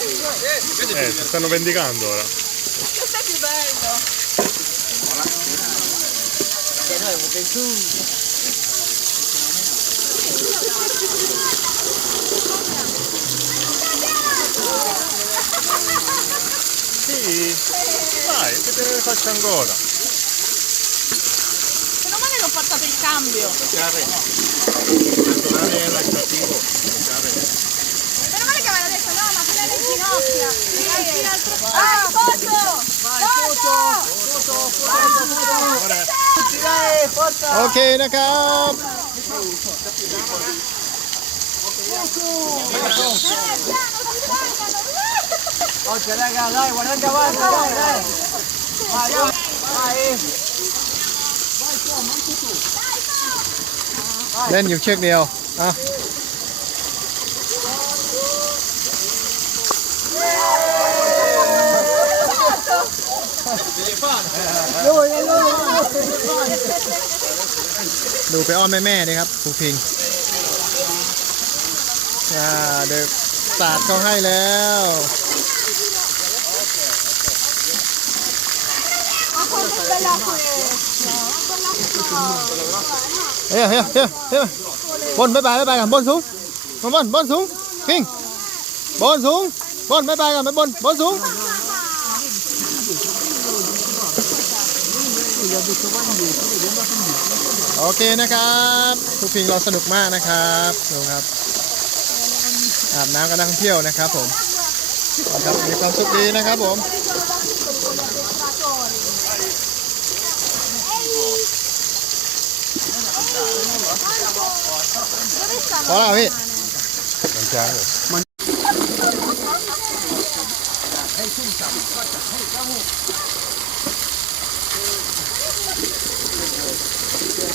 Eh, si stanno vendicando ora. Questo è più bello. Sì, vai, che te ne faccio ancora. Meno male che ho portato il cambio. โอเคนะครับเอาเคร็จแล้วก็ได้วันนั้นก็ว่าได้ได้ไปไปเล่นอยู่เชือกเดียวอะ Lui, è lui. ดูไปอ้อนแม่ๆนี่ครับครูพิงอ่าเด็กสาดเขาให้แล้วเฮ้ยเฮ้ยเฮ้ยเฮ้ยบนบายบายบายบายกันบนสูงบนบนบนสูงพิงบนสูงบนบายบายกันไปบนบนสูง โอเคนะครับครูพิงเราสนุกมากนะครับดูครับอาบน้ำกับนักท่องเที่ยวนะครับผมครับมีความสุขดีนะครับผมพอแล้วพี่ Non c'è anche.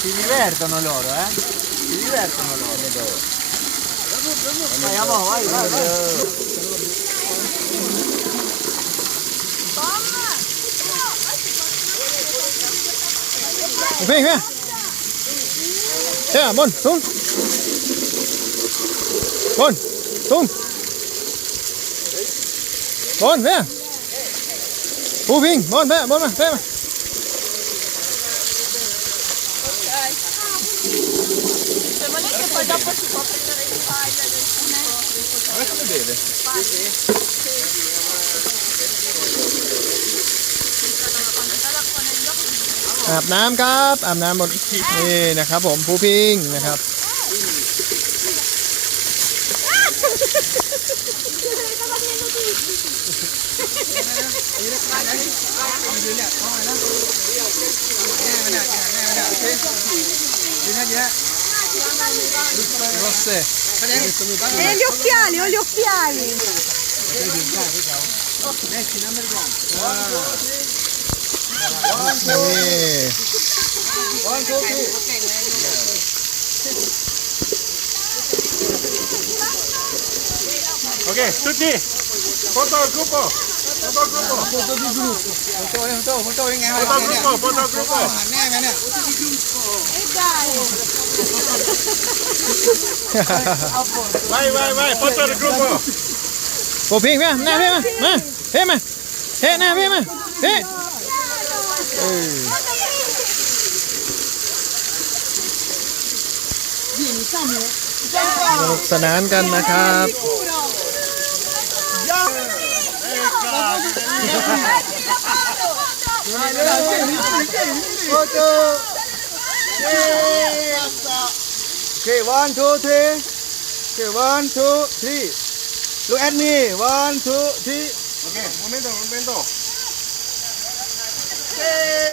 Si divertono loro, eh? Si divertono loro. Vai, andiamo, vai, vai, vai. Vem, vem. vem. vem vem. Mann, Ton. Mann, wer? Wo wegen? Mann, wer? Mann, wer? อาบน้ำครับอาบน้ำหมดนี่นะครับ ผมผู้พิงนะครับยืนให้ยืนให้ E gli occhiali, ho gli occhiali. Ok, tutti! Foto al gruppo! โตยังโตโตยังไงวะเนี่ยโตกรูแม่ไหมเนี่ยไว้ไว้ไว้โตกรุบโอ้พี่มาหน้าพี่มามาพี่มาเฮ้หน้าพี่มาเฮ้สนานกันนะครับ Okay, one, two, three. Okay, one, two, three. Look at me. One, two, three. Ok, un momento, momento!